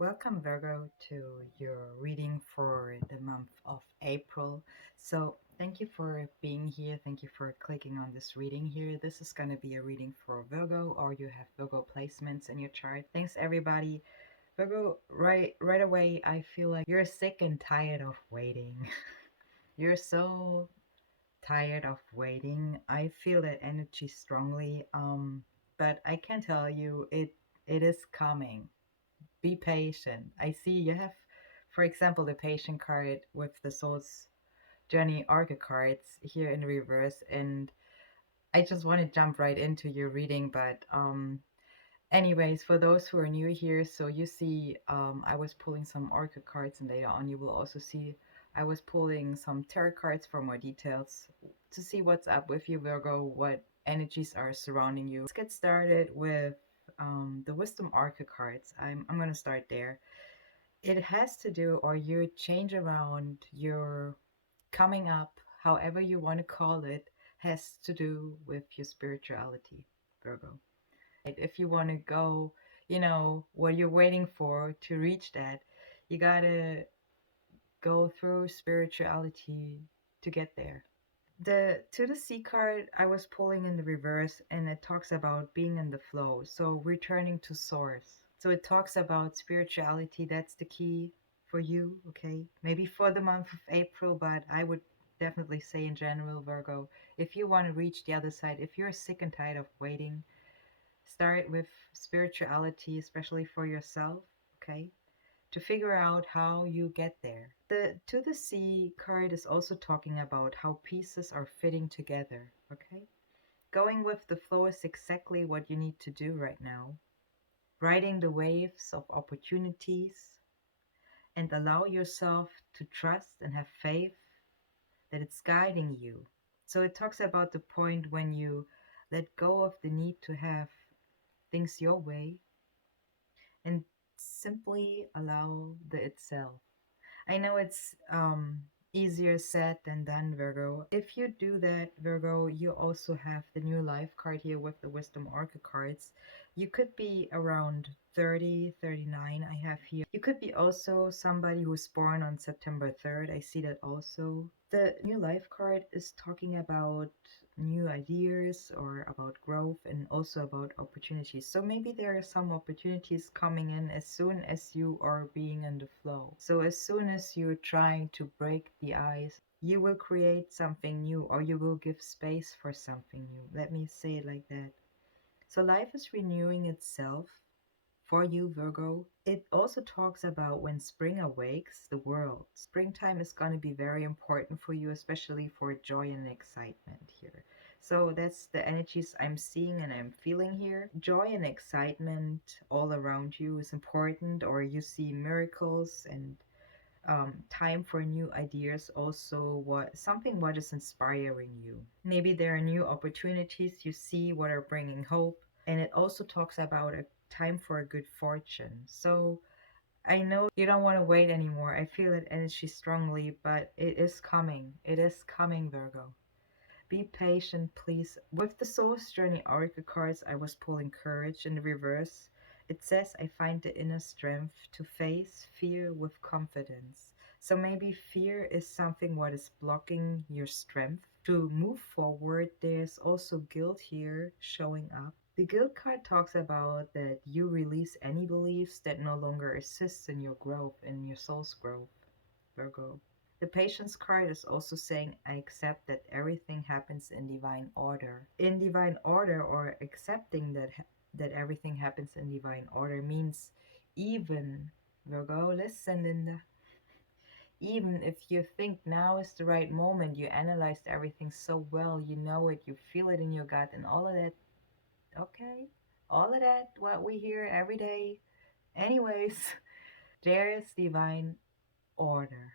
Welcome, Virgo, to your reading for the month of April. So, thank you for being here. Thank you for clicking on this reading here. This is going to be a reading for Virgo, or you have Virgo placements in your chart. Thanks, everybody. Virgo, right away, I feel like you're sick and tired of waiting. You're so tired of waiting. I feel that energy strongly. But I can tell you, it is coming. Be patient. I see you have, for example, the patient card with the Soul's Journey Oracle cards here in reverse, and I just want to jump right into your reading. But anyways, for those who are new here, so you see, I was pulling some Oracle cards, and later on you will also see I was pulling some tarot cards for more details to see what's up with you, Virgo, what energies are surrounding you. Let's get started with the Wisdom Oracle cards. I'm gonna start there. It has to do, or your change around, your coming up, however you want to call it, has to do with your spirituality, Virgo. If you want to go, what you're waiting for to reach that, you gotta go through spirituality to get there. The To the Sea card I was pulling in the reverse, and it talks about being in the flow, so returning to source. So it talks about spirituality. That's the key for you, okay? Maybe for the month of April, but I would definitely say in general, Virgo, if you want to reach the other side, if you're sick and tired of waiting, start with spirituality, especially for yourself, okay? To figure out how you get there. The To the Sea card is also talking about how pieces are fitting together, okay? Going with the flow is exactly what you need to do right now. Riding the waves of opportunities and allow yourself to trust and have faith that it's guiding you. So it talks about the point when you let go of the need to have things your way and simply allow the itself. I know it's easier said than done, Virgo. If you do that, Virgo, you also have the new life card here with the Wisdom Oracle cards. You could be around 30, 39. I have here. You could be also somebody who's born on September 3rd. I see that also. The new life card is talking about new ideas or about growth and also about opportunities. So maybe there are some opportunities coming in as soon as you are being in the flow. So as soon as you're trying to break the ice, you will create something new, or you will give space for something new. Let me say it like that. So life is renewing itself for you, Virgo. It also talks about when spring awakes the world. Springtime is going to be very important for you, especially for joy and excitement here. So that's the energies I'm seeing and I'm feeling here. Joy and excitement all around you is important, or you see miracles and time for new ideas, also what is inspiring you. Maybe there are new opportunities you see what are bringing hope, and it also talks about a time for a good fortune. So I know you don't want to wait anymore. I feel that energy strongly, but it is coming. It is coming, Virgo. Be patient, please. With the Soul's Journey Oracle cards, I was pulling courage in the reverse. It says, I find the inner strength to face fear with confidence. So maybe fear is something what is blocking your strength to move forward. There's also guilt here showing up. The guilt card talks about that you release any beliefs that no longer assist in your growth, in your soul's growth, Virgo. The patience card is also saying, I accept that everything happens in divine order. In divine order, or accepting that everything happens in divine order, means even, Virgo, listen, Linda, even if you think now is the right moment, you analyzed everything so well, you know it, you feel it in your gut, and all of that, okay? All of that, what we hear every day. Anyways, there is divine order.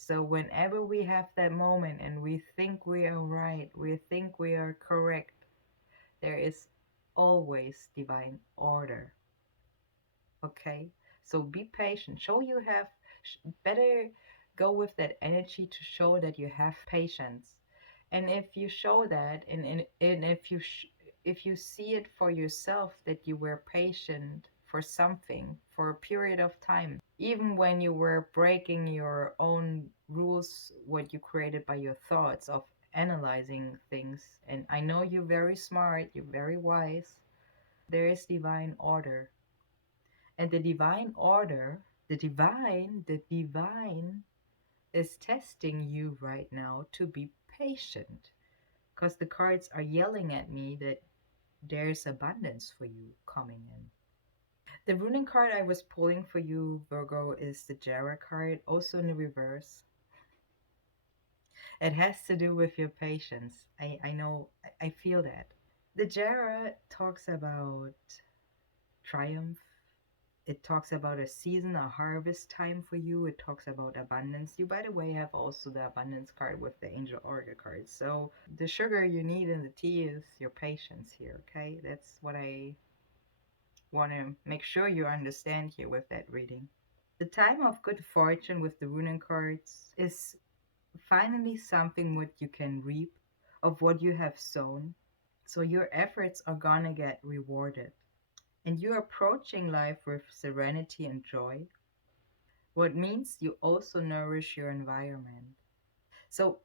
So whenever we have that moment and we think we are right, we think we are correct, there is always divine order. Okay? So be patient. Show you have, better go with that energy to show that you have patience. And if you show that, and if you see it for yourself that you were patient for something for a period of time, even when you were breaking your own rules, what you created by your thoughts of analyzing things. And I know you're very smart, you're very wise. There is divine order. And the divine order, the divine is testing you right now to be patient. Because the cards are yelling at me that there's abundance for you coming in. The ruling card I was pulling for you, Virgo, is the Jara card, also in the reverse. It has to do with your patience. I know, I feel that. The Jara talks about triumph. It talks about a season, a harvest time for you. It talks about abundance. You, by the way, have also the abundance card with the angel order card. So the sugar you need in the tea is your patience here, okay? That's what I want to make sure you understand here with that reading. The time of good fortune with the runen cards is finally something what you can reap of what you have sown. So your efforts are gonna get rewarded. And you're approaching life with serenity and joy, what means you also nourish your environment. So,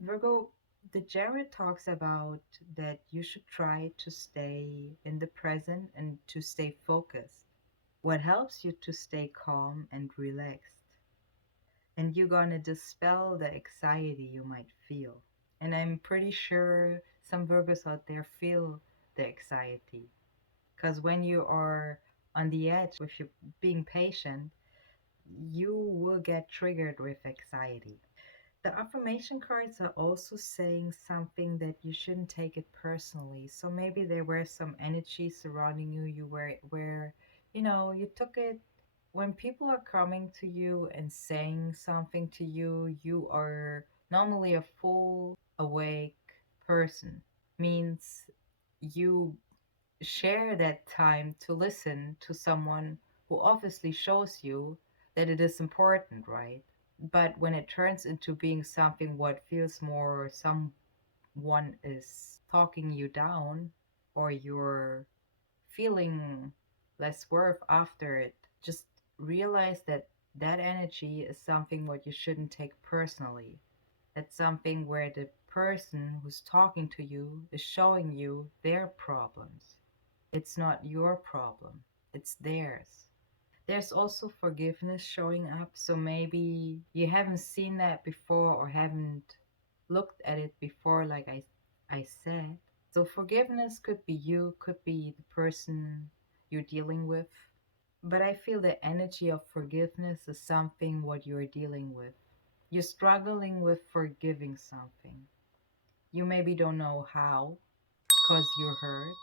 Virgo, the Jared talks about that you should try to stay in the present and to stay focused. What helps you to stay calm and relaxed. And you're gonna dispel the anxiety you might feel. And I'm pretty sure some Virgos out there feel the anxiety. Because when you are on the edge with your being patient, you will get triggered with anxiety. The affirmation cards are also saying something that you shouldn't take it personally. So maybe there were some energy surrounding you, you were where, you took it when people are coming to you and saying something to you, you are normally a full awake person. Means you share that time to listen to someone who obviously shows you that it is important, right? But when it turns into being something what feels more someone is talking you down or you're feeling less worth after it, just realize that that energy is something what you shouldn't take personally. It's something where the person who's talking to you is showing you their problems. It's not your problem, it's theirs. There's also forgiveness showing up, so maybe you haven't seen that before or haven't looked at it before, like I said. So, forgiveness could be you, could be the person you're dealing with. But I feel the energy of forgiveness is something what you're dealing with. You're struggling with forgiving something. You maybe don't know how because you're hurt.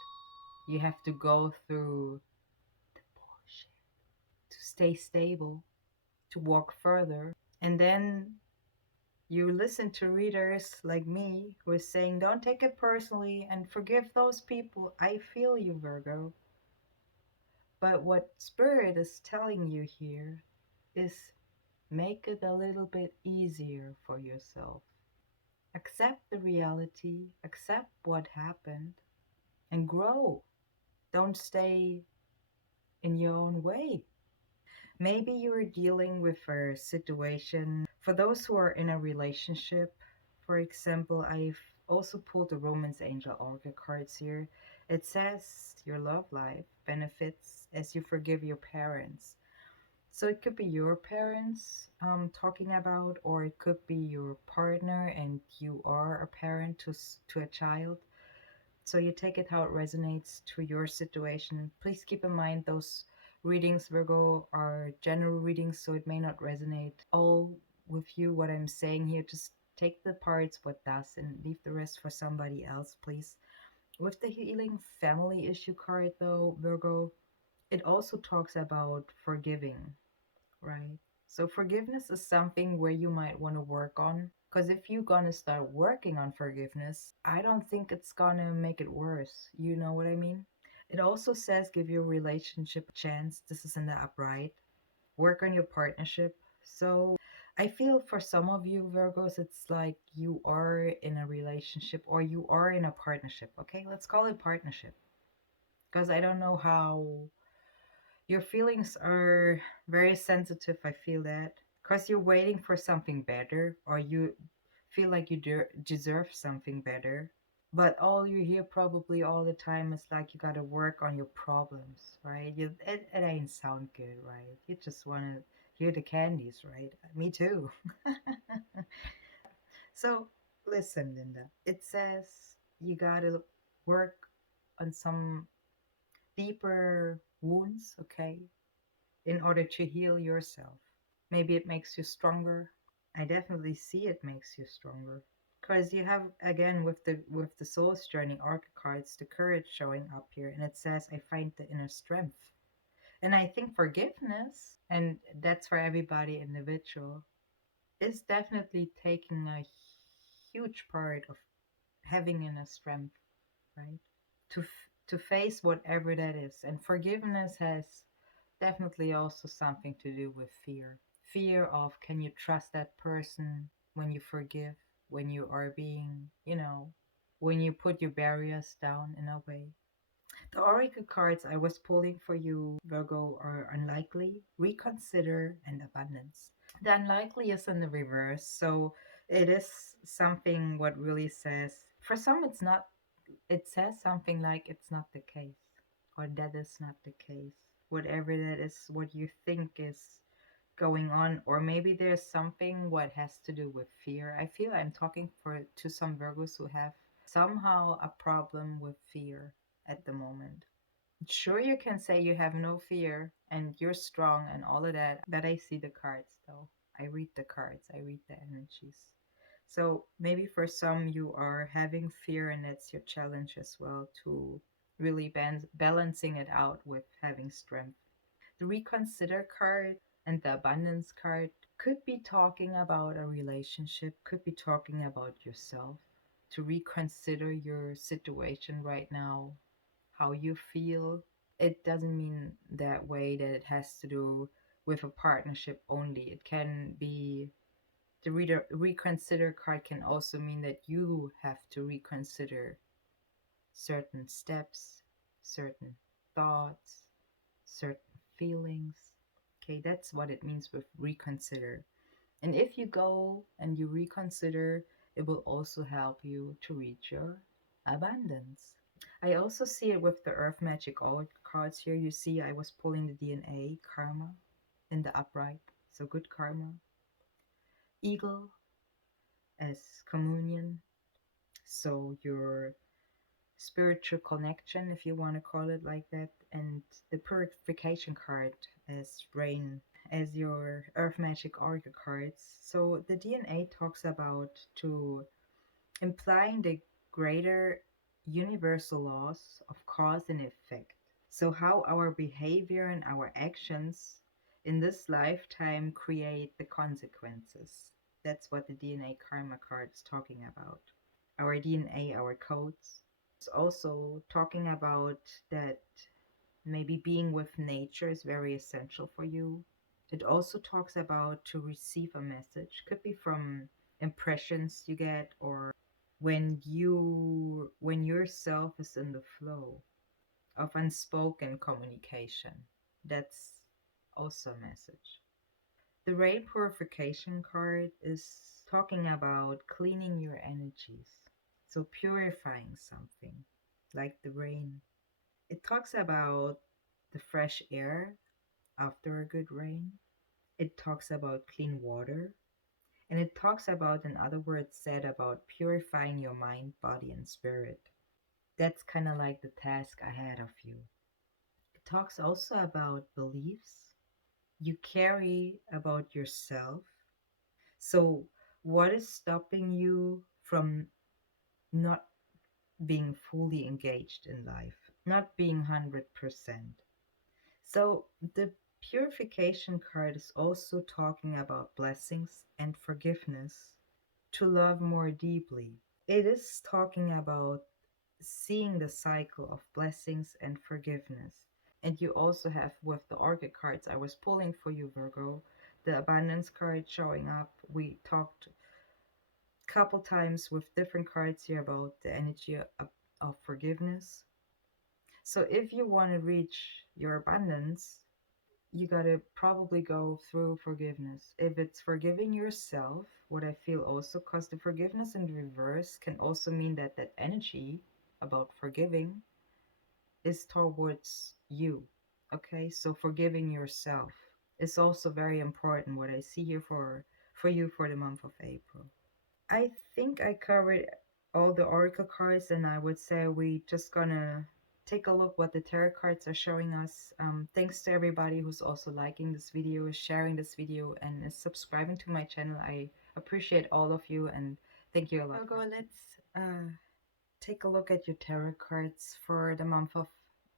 You have to go through the bullshit to stay stable, to walk further. And then you listen to readers like me who is saying, don't take it personally and forgive those people. I feel you, Virgo. But what Spirit is telling you here is make it a little bit easier for yourself. Accept the reality, accept what happened, and grow. Don't stay in your own way. Maybe you're dealing with a situation. For those who are in a relationship, for example, I've also pulled the Romance Angel Oracle cards here. It says your love life benefits as you forgive your parents. So it could be your parents talking about, or it could be your partner and you are a parent to a child. So you take it how it resonates to your situation. Please keep in mind those readings, Virgo, are general readings, so it may not resonate all with you, what I'm saying here. Just take the parts what does and leave the rest for somebody else, please. With the Healing Family Issue card, though, Virgo, it also talks about forgiving, right? So forgiveness is something where you might want to work on. Because if you're gonna start working on forgiveness, I don't think it's gonna make it worse. You know what I mean? It also says give your relationship a chance. This is in the upright. Work on your partnership. So I feel for some of you Virgos, it's like you are in a relationship or you are in a partnership. Okay, let's call it partnership. Because I don't know how Your feelings are very sensitive, I feel that. Because you're waiting for something better, or you feel like you deserve something better. But all you hear probably all the time is like you gotta work on your problems, right? It ain't sound good, right? You just wanna hear the candies, right? Me too. So listen, Linda. It says you gotta work on some deeper wounds, okay, in order to heal yourself. Maybe it makes you stronger. I definitely see it makes you stronger. Because you have again with the soul's journey oracle cards, the courage showing up here, and it says, I find the inner strength. And I think forgiveness, and that's for everybody individual, is definitely taking a huge part of having inner strength, right? To face whatever that is. And forgiveness has definitely also something to do with fear. Fear of, can you trust that person when you forgive, when you are being, when you put your barriers down in a way. The oracle cards I was pulling for you, Virgo, are unlikely, reconsider, and abundance. The unlikely is in the reverse, so it is something what really says, for some it's not, it says something like it's not the case, or that is not the case. Whatever that is, what you think is going on, or maybe there's something what has to do with fear. I feel I'm talking for to some Virgos who have somehow a problem with fear at the moment. Sure, you can say you have no fear and you're strong and all of that, but I see the cards though. I read the cards, I read the energies. So maybe for some you are having fear, and it's your challenge as well to really balancing it out with having strength. The reconsider card and the abundance card could be talking about a relationship, could be talking about yourself, to reconsider your situation right now, how you feel. It doesn't mean that way that it has to do with a partnership only. It can be the reconsider card can also mean that you have to reconsider certain steps, certain thoughts, certain feelings. Okay, that's what it means with reconsider. And if you go and you reconsider, it will also help you to reach your abundance. I also see it with the Earth Magic Oracle cards here. You see, I was pulling the DNA, karma, in the upright. So good karma. Eagle as communion. So your spiritual connection, if you want to call it like that. And the purification card as rain, as your Earth Magic Oracle cards. So the DNA talks about to implying the greater universal laws of cause and effect. So, how our behavior and our actions in this lifetime create the consequences. That's what the DNA karma card is talking about. Our DNA, our codes. It's also talking about that maybe being with nature is very essential for you. It also talks about to receive a message, could be from impressions you get, or when yourself is in the flow of unspoken communication. That's also a message. The rain purification card is talking about cleaning your energies, so purifying something like the rain. It talks about the fresh air after a good rain. It talks about clean water. And it talks about, in other words, said about purifying your mind, body, and spirit. That's kind of like the task ahead of you. It talks also about beliefs you carry about yourself. So, what is stopping you from not being fully engaged in life, not being 100%? So, the purification card is also talking about blessings and forgiveness, to love more deeply. It is talking about seeing the cycle of blessings and forgiveness. And you also have with the orchid cards I was pulling for you, Virgo, the abundance card showing up. We talked a couple times with different cards here about the energy of forgiveness. So if you want to reach your abundance, you gotta probably go through forgiveness. If it's forgiving yourself, what I feel also, because the forgiveness in reverse can also mean that that energy about forgiving is towards you. Okay, so forgiving yourself is also very important. What I see here for you for the month of April. I think I covered all the oracle cards, and I would say we just gonna take a look what the tarot cards are showing us. Thanks to everybody who's also liking this video, is sharing this video, and is subscribing to my channel. I appreciate all of you, and thank you a lot. Virgo, let's take a look at your tarot cards for the month of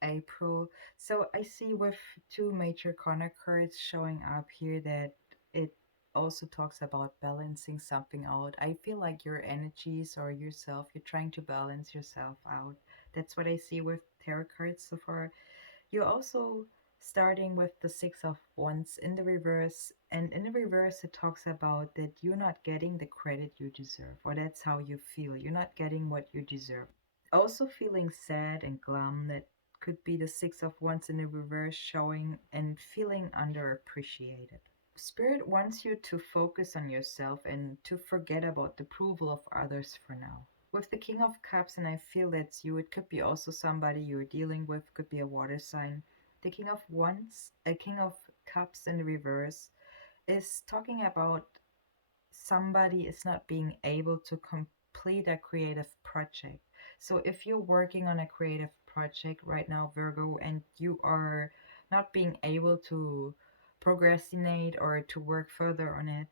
April. So I see with two major corner cards showing up here that it also talks about balancing something out. I feel like your energies or yourself, you're trying to balance yourself out. That's what I see with tarot cards so far. You're also starting with the Six of Wands in the reverse, and in the reverse, it talks about that you're not getting the credit you deserve, or that's how you feel. You're not getting what you deserve. Also, feeling sad and glum, that could be the Six of Wands in the reverse showing, and feeling underappreciated. Spirit wants you to focus on yourself and to forget about the approval of others for now. With the King of Cups, and I feel that's you, it could be also somebody you're dealing with, could be a water sign. The King of Wands, a King of Cups in the reverse, is talking about somebody is not being able to complete a creative project. So if you're working on a creative project right now, Virgo, and you are not being able to procrastinate or to work further on it,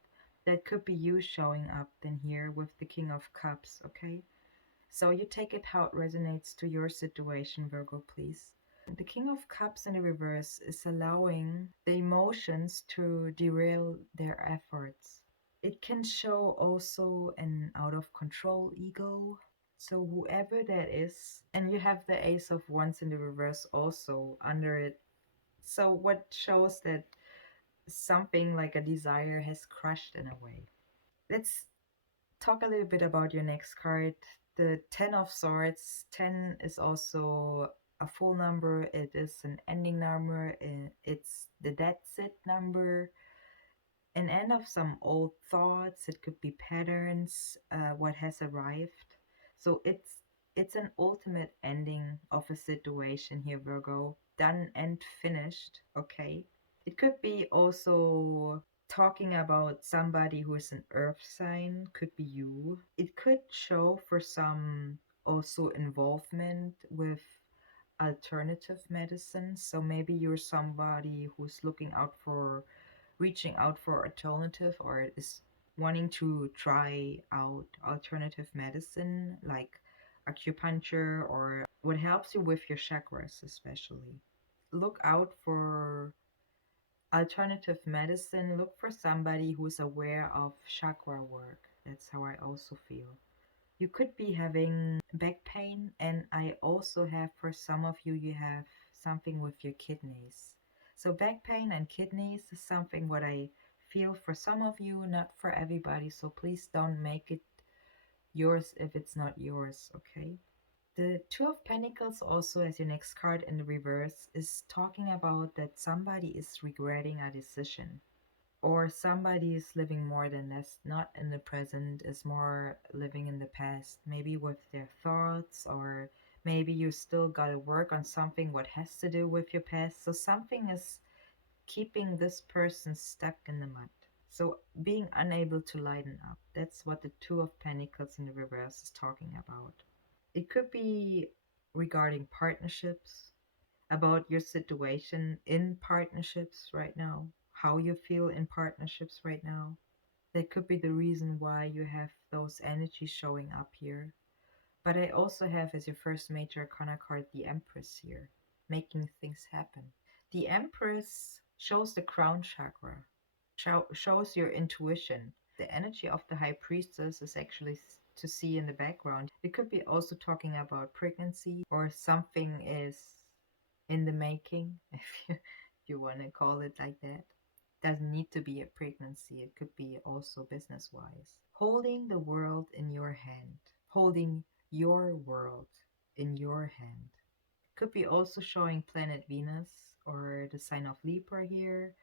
that could be you showing up then here with the King of Cups, okay? So you take it how it resonates to your situation, Virgo, please. The King of Cups in the reverse is allowing the emotions to derail their efforts. It can show also an out of control ego. So whoever that is, and you have the Ace of Wands in the reverse also under it. So what shows that something like a desire has crushed in a way. Let's talk a little bit about your next card. The Ten of Swords. 10 is also a full number. It is an ending number. It's the that's it number, an end of some old thoughts. It could be patterns, what has arrived. So it's an ultimate ending of a situation here, Virgo. Done and finished. Okay. It could be also talking about somebody who is an earth sign, could be you. It could show for some also involvement with alternative medicine. So maybe you're somebody who's looking out for reaching out for alternative or is wanting to try out alternative medicine like acupuncture or what helps you with your chakras especially. Look out for alternative medicine. Look for somebody who's aware of chakra work. That's how I also feel. You could be having back pain, and I also have for some of you, you have something with your kidneys. So back pain and kidneys is something what I feel for some of you, not for everybody. So please don't make it yours if it's not yours, okay? The Two of Pentacles also as your next card in the reverse is talking about that somebody is regretting a decision or somebody is living more than less, not in the present, is more living in the past, maybe with their thoughts, or maybe you still got to work on something what has to do with your past. So something is keeping this person stuck in the mud. So being unable to lighten up. That's what the Two of Pentacles in the reverse is talking about. It could be regarding partnerships, about your situation in partnerships right now, how you feel in partnerships right now. That could be the reason why you have those energies showing up here. But I also have as your first major arcana card the Empress here, making things happen. The Empress shows the crown chakra, shows your intuition. The energy of the High Priestess is actually to see in the background. It could be also talking about pregnancy or something is in the making, if you want to call it like that. Doesn't need to be a pregnancy, it could be also business wise. Holding the world in your hand, holding your world in your hand. Could be also showing planet Venus or the sign of Libra here,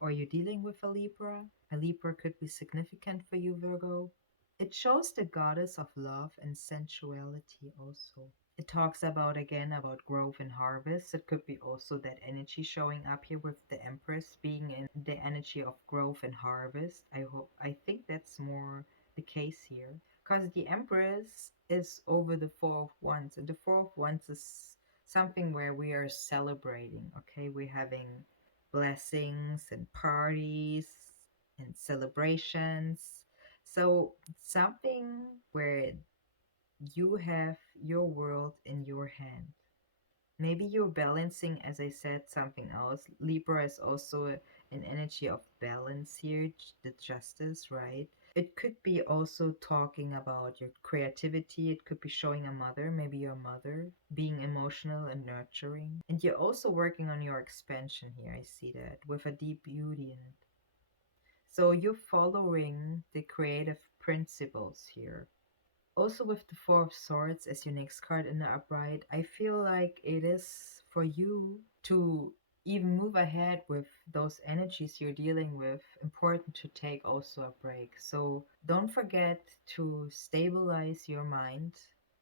or you're dealing with a Libra could be significant for you, Virgo. It shows the goddess of love and sensuality also. It talks about again about growth and harvest. It could be also that energy showing up here with the Empress being in the energy of growth and harvest. I think that's more the case here. Because the Empress is over the Four of Wands, and the Four of Wands is something where we are celebrating, okay? We're having blessings and parties and celebrations. So something where you have your world in your hand. Maybe you're balancing, as I said, something else. Libra is also an energy of balance here, the justice, right? It could be also talking about your creativity. It could be showing a mother, maybe your mother, being emotional and nurturing. And you're also working on your expansion here. I see that with a deep beauty in it. So you're following the creative principles here. Also, with the Four of Swords as your next card in the upright, I feel like it is for you to even move ahead with those energies you're dealing with, important to take also a break. So don't forget to stabilize your mind.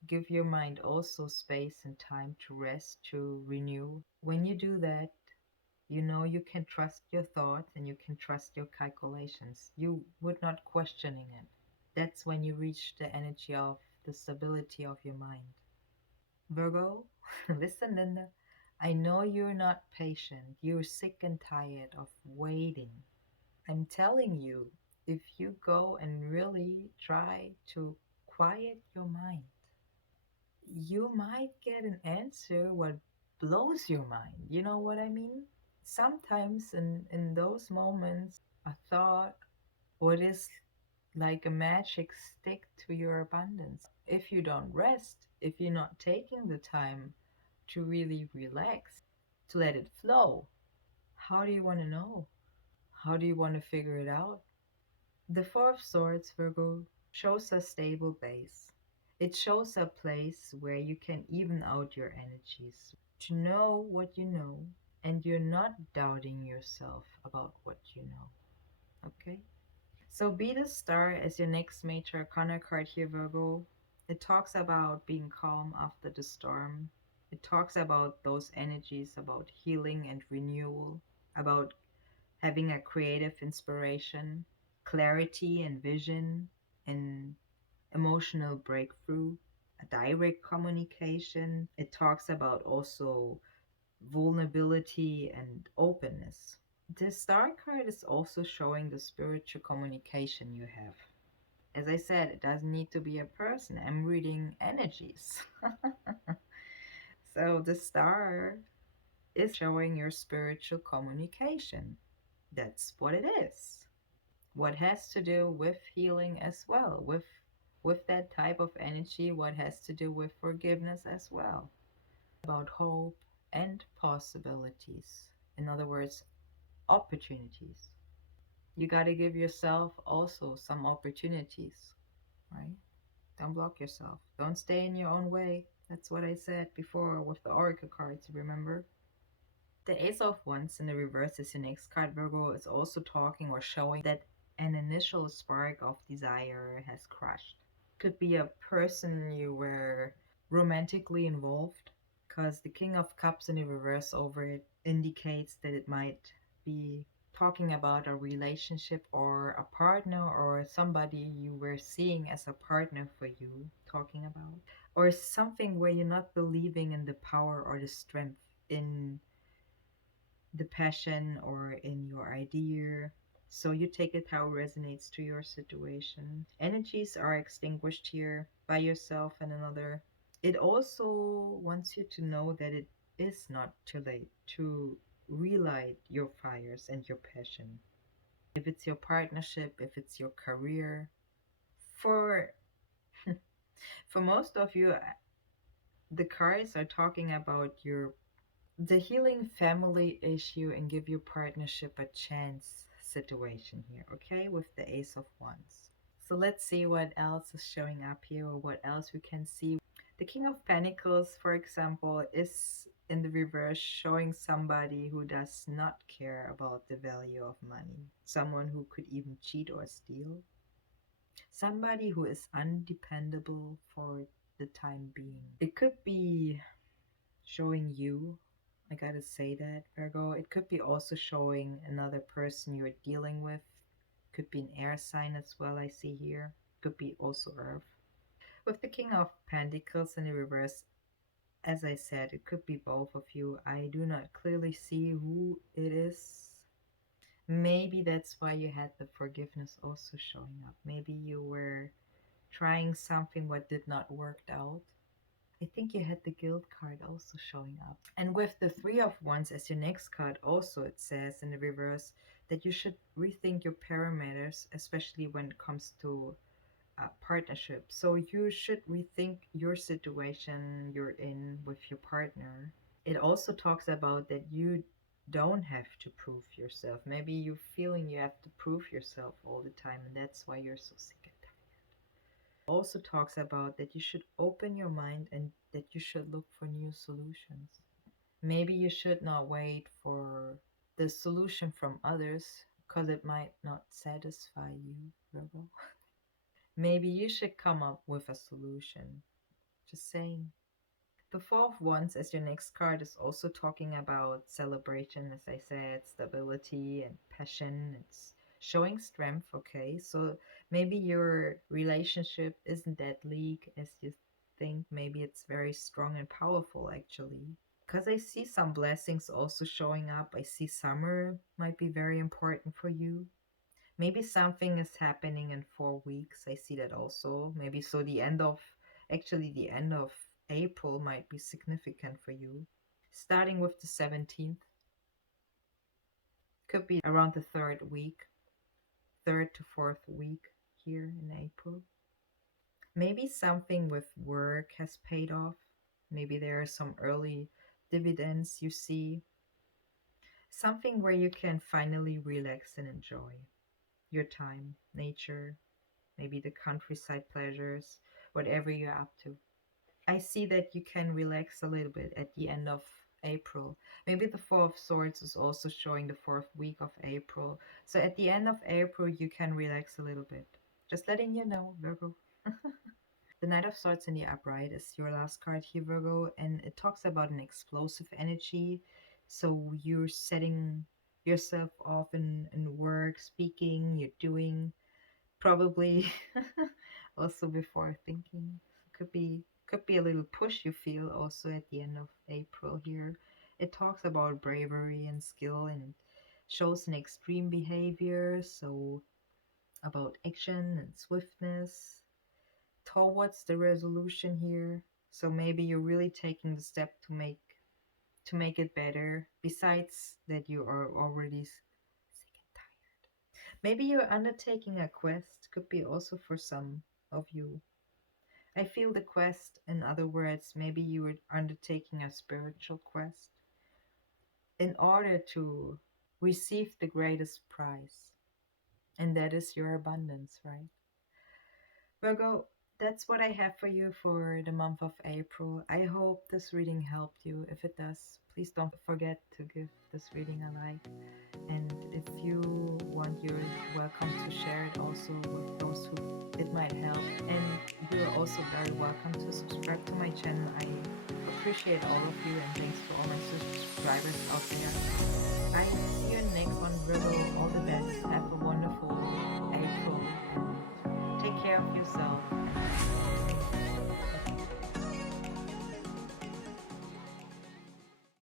Give your mind also space and time to rest, to renew. When you do that, you know you can trust your thoughts and you can trust your calculations. You would not questioning it. That's when you reach the energy of the stability of your mind. Virgo, listen, Linda. I know you're not patient. You're sick and tired of waiting. I'm telling you, if you go and really try to quiet your mind, you might get an answer what blows your mind. You know what I mean? Sometimes in those moments, a thought, what is like a magic stick to your abundance. If you don't rest, if you're not taking the time to really relax, to let it flow, how do you want to know? How do you want to figure it out? The Four of Swords, Virgo, shows a stable base. It shows a place where you can even out your energies, to know what you know, and you're not doubting yourself about what you know. Okay? So be the star as your next major arcana card here, Virgo. It talks about being calm after the storm. It talks about those energies, about healing and renewal, about having a creative inspiration, clarity and vision, and emotional breakthrough, a direct communication. It talks about also vulnerability and openness. The star card is also showing the spiritual communication you have. As I said, it doesn't need to be a person. I'm reading energies. So the star is showing your spiritual communication. That's what it is. What has to do with healing as well, with that type of energy, what has to do with forgiveness as well. About hope and possibilities. In other words, opportunities. You got to give yourself also some opportunities, right? Don't block yourself. Don't stay in your own way. That's what I said before with the Oracle cards, remember? The Ace of Wands in the reverse is your next card, Virgo, is also talking or showing that an initial spark of desire has crushed. Could be a person you were romantically involved, because the King of Cups in the reverse over it indicates that it might be talking about a relationship or a partner or somebody you were seeing as a partner for you, talking about, or something where you're not believing in the power or the strength in the passion or in your idea. So you take it how it resonates to your situation. Energies are extinguished here by yourself and another. It also wants you to know that it is not too late to relight your fires and your passion. If it's your partnership, if it's your career, for for most of you, the cards are talking about your the healing family issue and give your partnership a chance situation here, okay, with the Ace of Wands. So let's see what else is showing up here or what else we can see. The King of Pentacles, for example, is in the reverse, showing somebody who does not care about the value of money, someone who could even cheat or steal, somebody who is undependable for the time being. It could be showing you, I gotta say that, Virgo. It could be also showing another person you're dealing with. Could be an air sign as well, I see here. Could be also Earth. With the King of Pentacles in the reverse, as I said, it could be both of you. I do not clearly see who it is. Maybe that's why you had the forgiveness also showing up. Maybe you were trying something what did not work out. I think you had the guilt card also showing up. And with the Three of Wands as your next card, also it says in the reverse that you should rethink your parameters, especially when it comes to partnership. So you should rethink your situation you're in with your partner. It also talks about that you don't have to prove yourself. Maybe you're feeling you have to prove yourself all the time, and that's why you're so sick and tired. Also talks about that you should open your mind and that you should look for new solutions. Maybe you should not wait for the solution from others because it might not satisfy you, Virgo. Maybe you should come up with a solution. Just saying. The Four of Wands as your next card is also talking about celebration, as I said, stability and passion. It's showing strength, okay? So maybe your relationship isn't that weak as you think. Maybe it's very strong and powerful, actually. Because I see some blessings also showing up. I see summer might be very important for you. Maybe something is happening in 4 weeks. I see that also. Maybe so the end of April might be significant for you. Starting with the 17th, could be around the third to fourth week here in April. Maybe something with work has paid off. Maybe there are some early dividends you see. Something where you can finally relax and enjoy your time, nature, maybe the countryside pleasures, whatever you're up to. I see that you can relax a little bit at the end of April. Maybe the Four of Swords is also showing the fourth week of April. So at the end of April, you can relax a little bit. Just letting you know, Virgo. The Knight of Swords in the upright is your last card here, Virgo, and it talks about an explosive energy. So you're setting yourself off in work, speaking, you're doing, probably also before thinking. Could be a little push you feel also at the end of April here. It talks about bravery and skill and shows an extreme behavior, so about action and swiftness towards the resolution here. So maybe you're really taking the step to make it better, besides that you are already sick and tired. Maybe you're undertaking a quest, could be also for some of you. I feel the quest, in other words, maybe you were undertaking a spiritual quest in order to receive the greatest prize, and that is your abundance, right? Virgo, that's what I have for you for the month of April. I hope this reading helped you. If it does, please don't forget to give this reading a like. And if you want, you're welcome to share it also with those who it might help. And you're also very welcome to subscribe to my channel. I appreciate all of you, and thanks to all my subscribers out there. I see you in the next one, Virgo. All the best. Have a wonderful